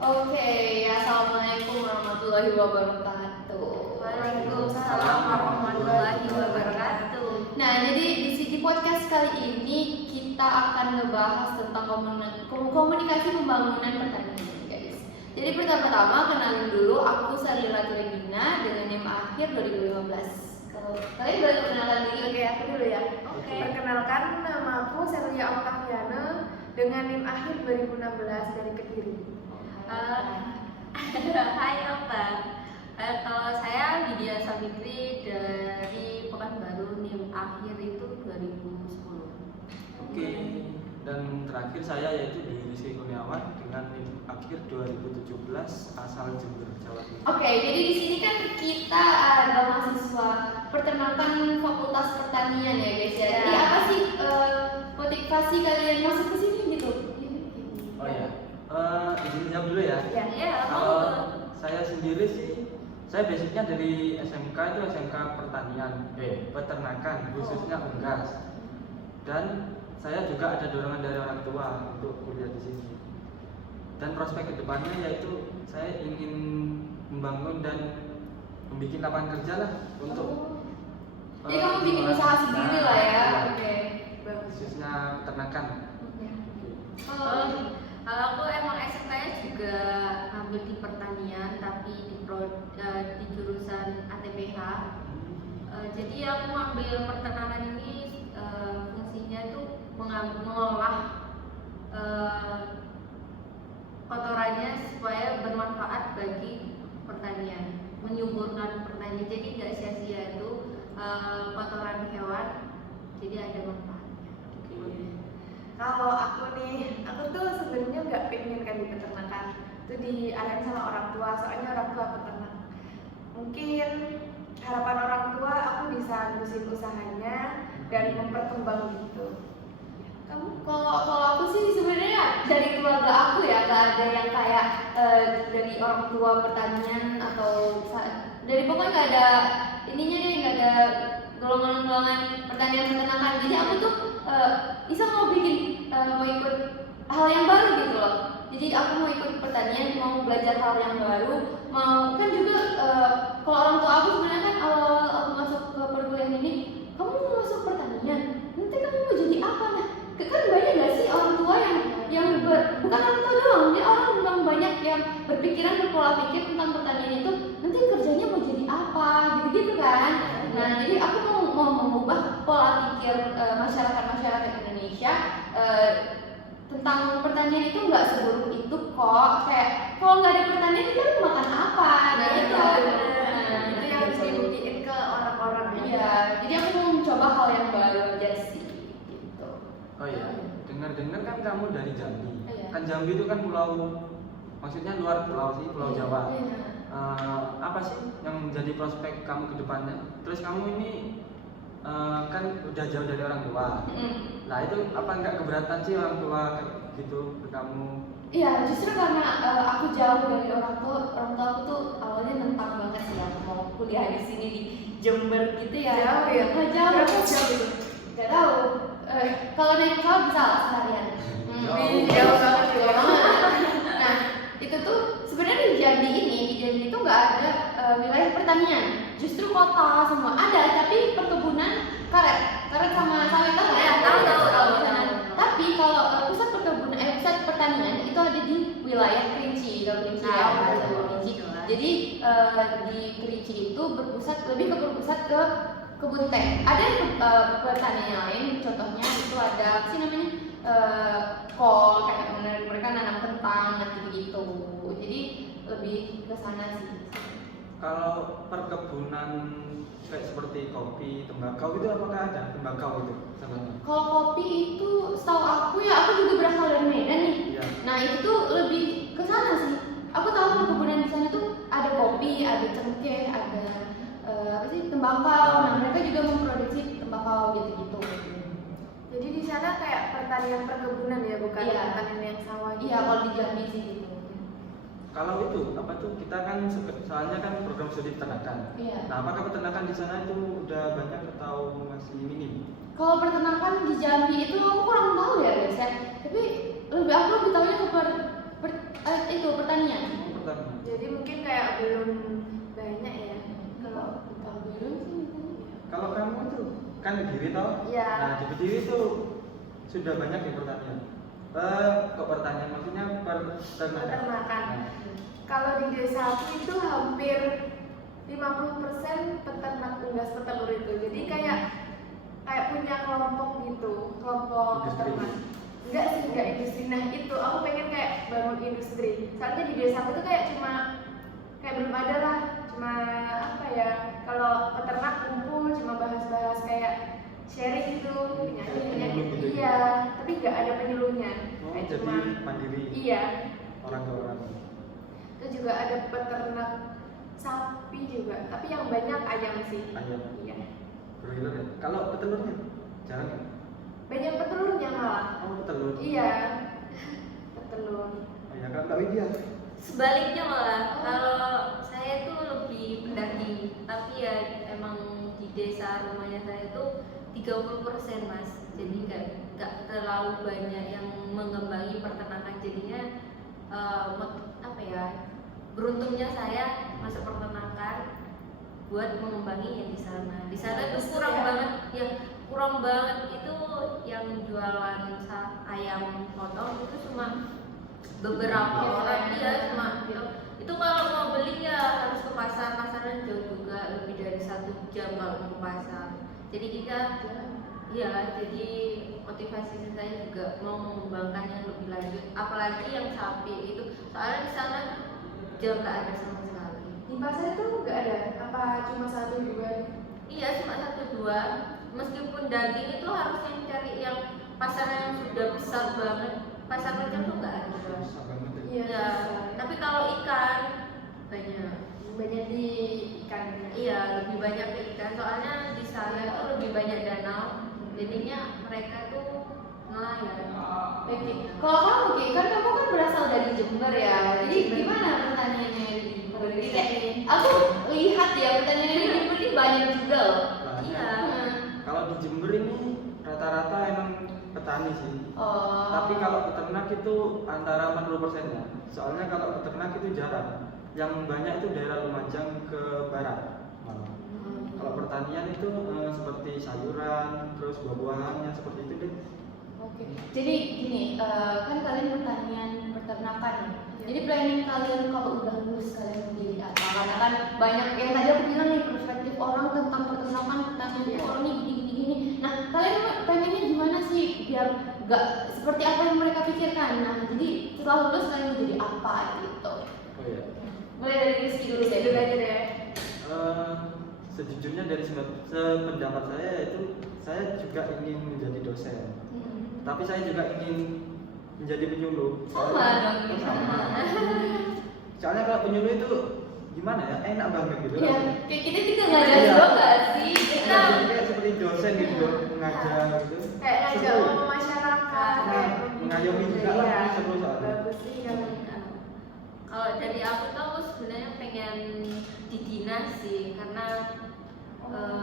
Oke, assalamualaikum warahmatullahi wabarakatuh. Waalaikumsalam warahmatullahi wabarakatuh. Nah, jadi di podcast kali ini kita akan ngebahas tentang komunikasi pembangunan pertanian, guys. Jadi pertama-tama kenalin dulu, aku Salila Regina dengan NIM akhir 2015. Kalau kalian boleh perkenalkan diri? Oke, aku dulu ya. Oke. Perkenalkan, nama aku Celia Octaviana dengan NIM akhir 2016 dari Kediri. Hai Okta, kalau saya Widya Samitri dari Pekanbaru, NIM akhir itu 2010. Oke, dan terakhir saya yaitu Dwi Rizky Kurniawan dengan NIM akhir 2017 asal Jember, Jawa Timur. Oke, jadi di sini kan kita ada mahasiswa peternakan Fakultas Pertanian ya guys ya. Jadi apa sih motivasi kalian masuk ke sini gitu? Oh ya, izin jawab dulu ya. Ya, Kalau saya sendiri sih, saya basicnya dari SMK itu SMK Pertanian, Peternakan, khususnya Unggas. Dan saya juga ada dorongan dari orang tua untuk kuliah di sini. Dan prospek kedepannya yaitu saya ingin membangun dan membuat lapangan kerja lah untuk. Jadi kamu bikin usaha sendiri lah ya. Iya. Oke. Khususnya peternakan. Kalau aku emang SMK-nya juga ambil di pertanian, tapi di jurusan ATPH. Jadi aku ambil peternakan ini fungsinya itu mengolah kotorannya supaya bermanfaat bagi pertanian, menyuburkan pertanian. Jadi nggak sia-sia itu kotoran hewan, jadi ada manfaatnya. Kalau aku tuh sebenarnya nggak pengen kan di peternakan. Itu diarahin sama orang tua, soalnya orang tua peternak. Mungkin harapan orang tua aku bisa nerusin usahanya dan memperkembang gitu. Kamu? Kalau aku sih sebenarnya dari keluarga aku ya nggak ada yang kayak dari orang tua pertanian atau dari pokoknya nggak ada ininya deh, nggak ada golongan-golongan pertanian peternakan. Jadi aku tuh bisa mau bikin mau ikut hal yang baru gitu loh. Jadi aku mau ikut pertanian, mau belajar hal yang baru, mau kan juga kalau orang tua aku sebenarnya kan awal aku masuk ke perkuliahan ini, kamu mau masuk pertanian, nanti kamu mau jadi apa nah? Kan banyak gak sih orang tua yang bukan orang tua doang, dia orang yang banyak yang berpikiran berpola pikir tentang pertanian itu nanti kerjanya mau jadi apa gitu kan. Nah jadi aku mau mengubah pola pikir masyarakat Indonesia tentang pertanian itu nggak seburuk itu kok. Kayak kalau nggak ada pertanian kita mau makan apa gitu. Nah, itu yang harus dibuktiin ke orang-orang. Iya, jadi aku mau mencoba hal yang baru aja sih gitu. Oh iya, dengar-dengar kan kamu dari Jambi. Iya. Kan Jambi itu kan pulau, maksudnya luar pulau sih, Pulau Jawa. Iya. Apa sih yang menjadi prospek kamu ke depannya? Terus kamu ini kan udah jauh dari orang tua. Nah itu apa nggak keberatan sih orang tua gitu ke kamu? Iya, justru karena aku jauh dari orang tua aku tuh awalnya nentang banget sih aku mau kuliah di sini di Jember gitu ya. Jauh ya? Nggak jauh. Berapa jam itu? Nggak tahu. Kalau naik pesawat bisa lah seharian. Jauh banget ya. Nah, itu tuh sebenarnya di Jambi itu nggak ada wilayah pertanian. Justru kota semua ada, tapi perkebunan karet sama sawit tahu ya? Tahu. Tapi kalau pusat pertanian itu ada di wilayah Kerinci, kalau Kerinci ya, ada Kerinci. Jadi di Kerinci itu lebih berpusat ke kebun teh. Ada pertanian lain, contohnya itu ada apa sih namanya kol, kayak mereka nanam kentang gitu. Jadi lebih ke sana sih. Kalau perkebunan kayak seperti kopi, tembakau itu apakah ada tembakau itu? Kalau kopi itu setahu aku ya, aku juga berasal dari Medan nih. Iya. Nah itu tuh lebih ke sana sih. Aku tahu perkebunan di sana tuh ada kopi, ada cengkeh, ada apa sih tembakau. Nah mereka juga memproduksi tembakau gitu-gitu. Jadi di sana kayak pertanian perkebunan ya, bukan Iya. pertanian yang sawah gitu. Iya kalau di Jambi sih gitu. Kalau itu apa tuh kita kan soalnya kan program studi peternakan. Iya. Nah apakah peternakan di sana itu udah banyak atau masih minim? Kalau peternakan di Jambi itu aku kurang tahu ya guys ya. Tapi aku lebih tahunya ke itu pertanian. Pertanian. Jadi mungkin kayak belum banyak ya. Kalau Belum sih. Kalau kamu tuh kan di Kediri toh? Iya. Nah di Kediri tuh sudah banyak di pertanian. Kok pertanian maksudnya peternakan. peternakan. Nah, Kalau di desa aku itu hampir 50% peternak unggas petelur itu. Jadi kayak punya kelompok gitu, kelompok Industri. peternak. Enggak sih, enggak industri. Nah itu aku pengen kayak bangun industri. Soalnya di desa aku tuh kayak belum ada lah. Cuma apa ya? Kalau peternak kumpul cuma bahas-bahas kayak sharing gitu, nyanyi-nyanyi. Gitu. Iya, tapi nggak ada penyuluhnya. Oh, Kayak jadi mandiri. iya. Orang ke orang. Itu juga ada peternak sapi juga, tapi yang banyak ayam sih. Ayam. Iya. Broiler ya. Kalau petelurnya jarang ya? Banyak petelurnya malah. Oh petelur. Iya. Petelur. Oh, ya kan Mbak Widya. Sebaliknya malah, kalau saya tuh lebih pendaki, tapi ya emang di desa rumahnya saya tuh 30% mas, jadi nggak terlalu banyak yang mengembangi peternakan, jadinya apa ya, beruntungnya saya masuk peternakan buat mengembangi yang di sana. Di sana tuh kurang Ya. banget, ya kurang banget itu yang jualan ayam potong itu cuma beberapa orang dia cuma itu kalau mau beli ya harus ke pasar, pasarnya jauh juga, lebih dari 1 jam kalau ke pasar. Jadi kita ya, jadi motivasi saya juga mau mengembangkan yang lebih lanjut, apalagi yang sapi itu, soalnya di sana jam nggak ada sama sekali. Di pasar itu nggak ada? Apa cuma 1-2? Iya, cuma 1-2. Meskipun daging itu harus yang cari yang pasar yang sudah besar banget, pasar kecil tuh nggak ada. Susah banget ya. Iya. Ya, tapi kalau ikan banyak di ikannya. iya, lebih banyak ke ikan, soalnya di sana tuh lebih banyak danau, jadinya mereka tuh nelayan. Oke. Kalau kamu Ki, kan kamu kan berasal dari Jember ya. Jadi gimana pertanyaannya di Jember? Aku lihat ya pertanyaannya di Jember ini banyak juga loh. Banyak. Iya. Kalau di Jember ini rata-rata emang petani sih. Oh. Tapi kalau peternak itu antara 40% ya. Soalnya kalau peternak itu jarang. Yang banyak itu daerah Lumajang ke barat. Malah. Kalau pertanian itu seperti sayuran, terus buah-buahannya seperti itu deh. Oke. Jadi gini, kan kalian pertanian peternakan ya. Jadi planning kalian kalau udah lulus kalian menjadi apa? Karena kan banyak yang tadi aku bilang nih perspektif orang tentang peternakan pertanian itu orangnya gini. Nah, kalian pengennya gimana sih biar nggak seperti apa yang mereka pikirkan? Nah, jadi setelah lulus kalian menjadi apa gitu? Oh iya. Mulai dari Rizky dulu deh. Dulu aja deh. Sejujurnya dari sependapat saya itu saya juga ingin menjadi dosen. Tapi saya juga ingin menjadi penyuluh. Sama dong, sama. Soalnya kalau penyuluh itu gimana ya, enak banget gitu. Iya, kayak kita juga ngajar Iya. juga nggak sih? Kita Kayak seperti dosen gitu, mengajar gitu. Kayak ngajak Seru. ngomong masyarakat. Nah, kayak mengayomi juga lah, iya. seru soalnya. Bagus sih kan. Kalau dari aku tuh aku sebenarnya pengen di dinas sih, karena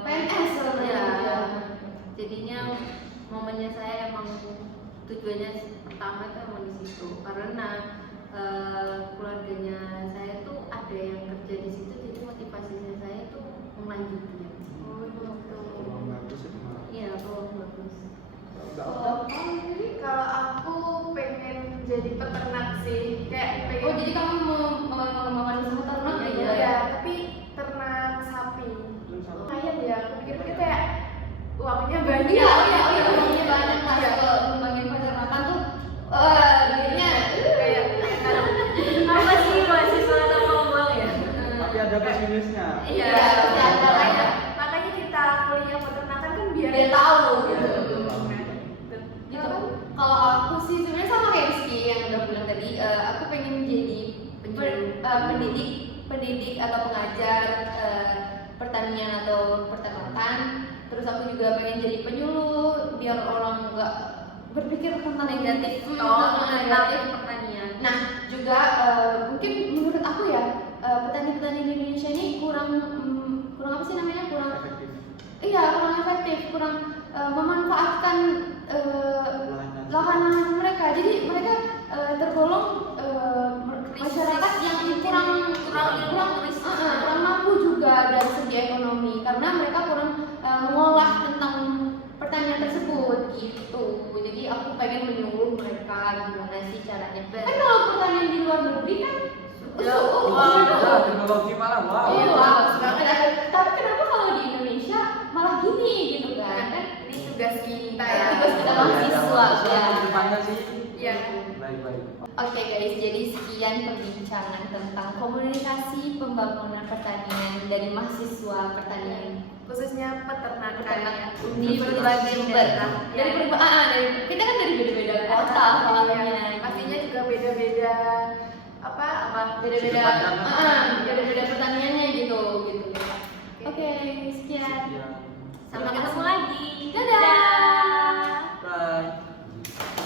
PNS sebenarnya. ya, jadinya momennya saya emang tujuannya pertama itu emang di situ, karena keluarganya saya tuh ada yang kerja di situ, jadi motivasinya saya tuh melanjutkan. Oh, gitu. Kalau bagus itu malah. Iya, kalau bagus. Kalau nggak Oh, jadi kalau aku pengen jadi peternak sih, kayak pengen. Oh, jadi kamu mau mengembangkan usaha ternak Iya, gitu Iya, ya? tapi ternak sapi. Terus apa? Lumayan ya, aku pikir-pikir kayak uangnya banyak. Iya, uangnya banyak lah. Kalau ngembangin peternakan tuh, duitnya Kayak Apa sih mahasiswa tanpa uang ya? Tapi ada plus minusnya. Iya, pasti ada lah ya. makanya kita kuliah peternakan kan biar Biar tahu gitu. Gitu. Kalau aku sih sebenarnya sama kayak Rizky yang udah bilang tadi, aku pengen jadi pendidik atau pengajar pertanian atau peternakan. Terus aku juga pengen jadi penyuluh biar orang nggak berpikir tentang negatif tentang negatif pertanian. Nah, juga mungkin menurut aku ya, petani-petani di Indonesia ini kurang apa sih namanya? Kurang Efektif. iya, kurang efektif, kurang memanfaatkan Lahan. lahan-lahan mereka. Jadi mereka tergolong masyarakat yang kurang mampu juga dari segi ekonomi karena mereka kurang mengolah tentang pertanian tersebut gitu. Jadi aku pengen menyuruh mereka gimana sih caranya. Kan kalau pertanian di luar negeri kan teknologi malah wow. iya, bagus banget. Tapi kenapa kalau di Indonesia malah gini gitu kan? Kan Ini tugas kita Iya, ya. tugas kita mahasiswa, ya. Depannya sih. Iya. Baik-baik. Oke guys, jadi sekian perbincangan tentang komunikasi pembangunan pertanian dari mahasiswa pertanian Khususnya peternakan di berbagai daerah. Dari kita kan dari beda-beda kota soalnya. pastinya juga beda-beda Beda-beda Sudut pandang. beda-beda pertaniannya gitu. Oke, sekian. Ya. Sampai ketemu lagi. Dadah.